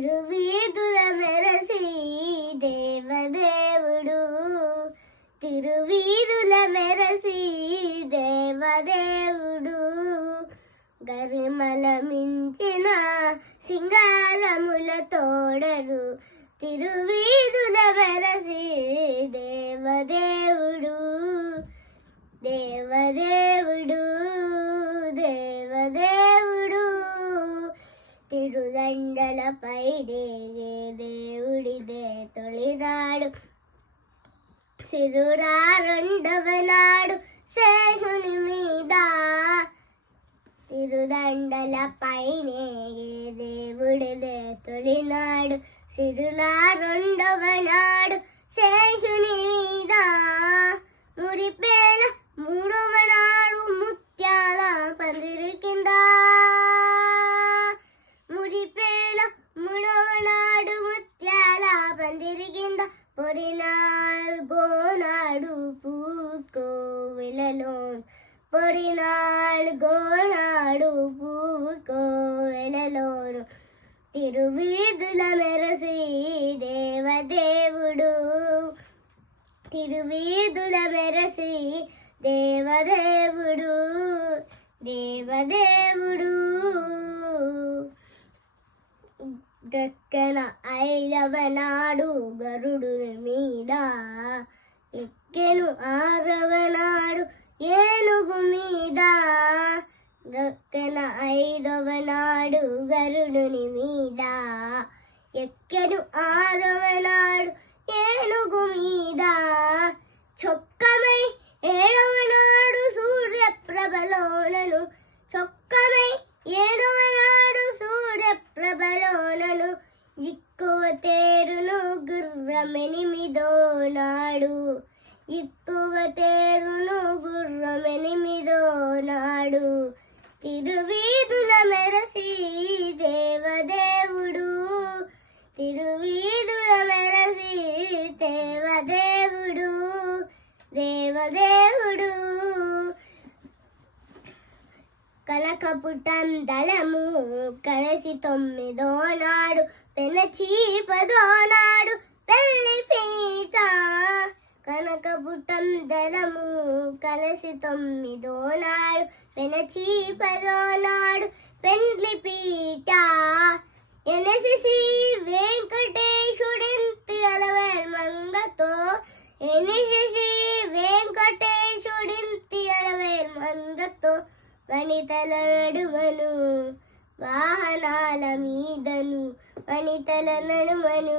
తిరువీధుల మెరసి దేవదేవుడు, తిరువీధుల మెరసి దేవదేవుడు, గరిమల మించిన సింగారముల తోడరు, తిరువీధుల మెరసి దేవదేవుడు, దేవదేవుడు, దేవదేవుడు, తిరుదండలపై రేగే దేవుడిదే తొలినాడు, సిరుడా రెండవ నాడు శేషుని మీద, తిరుదండలపై రేగే దేవుడిదే తొలినాడు, సిరులా రెండవ నాడు శేషుని మీద, మురిపేల మూడవ నాడు ముత్యాల పందిరి కింద, మురిపేల మూడవ నాడు ముత్యాల పందిరి కింద, పొరినాలుగో నాడు పూకోవెలలో, పొరినాలుగో నాడు పూకోవెలలోను, తిరువీధుల మెరసి దేవదేవుడు, తిరువీధుల మెరసి దేవదేవుడు, దేవదేవుడు. దక్కన ఐదవ నాడు గరుడుని మీద, ఎక్కెను ఆరవ నాడు ఏనుగు మీద, దక్కన ఐదవ నాడు గరుడుని మీద, ఎక్కెను ఆరవ నాడు ఏనుగు మీద, చొక్కమై ఏడవ నాడు సూర్యప్రభలోనను, చొక్కమై ఏడవ నాడు సూర్యప్రభలోనను, ఎక్కువ తేరును గుర్రమెనిమిదో నాడు, ఎక్కువ తేరును గుర్రమెనిమిదో నాడు, తిరువీధుల మెరసి దేవదేవుడు, తిరువీధుల మెరసి దేవదేవుడు, దేవదేవుడు. కనకపుటందలము కలిసి తొమ్మిదో నాడు పెనచి పదో నాడు పెళ్లి పీట, కనకపుటందలము కలిసి తొమ్మిదో నాడు పెనచి పదో నాడు పెళ్లి పీట, ఎనసి శ్రీ వెంకటేశుడింటి అలవేల్ మంగతో, ఎనసి శ్రీ వెంకటేశుడింటి అలవేల్ మంగతో, వనితల నడుమను వాహనాల మీదను, వనితల నడుమను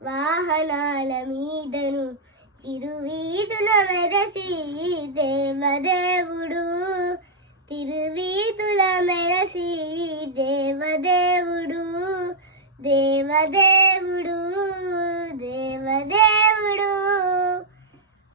వాహనాల మీదను, తిరువీధుల మెరసి దేవదేవుడు, తిరువీధుల మెరసి దేవదేవుడు, దేవదేవుడు.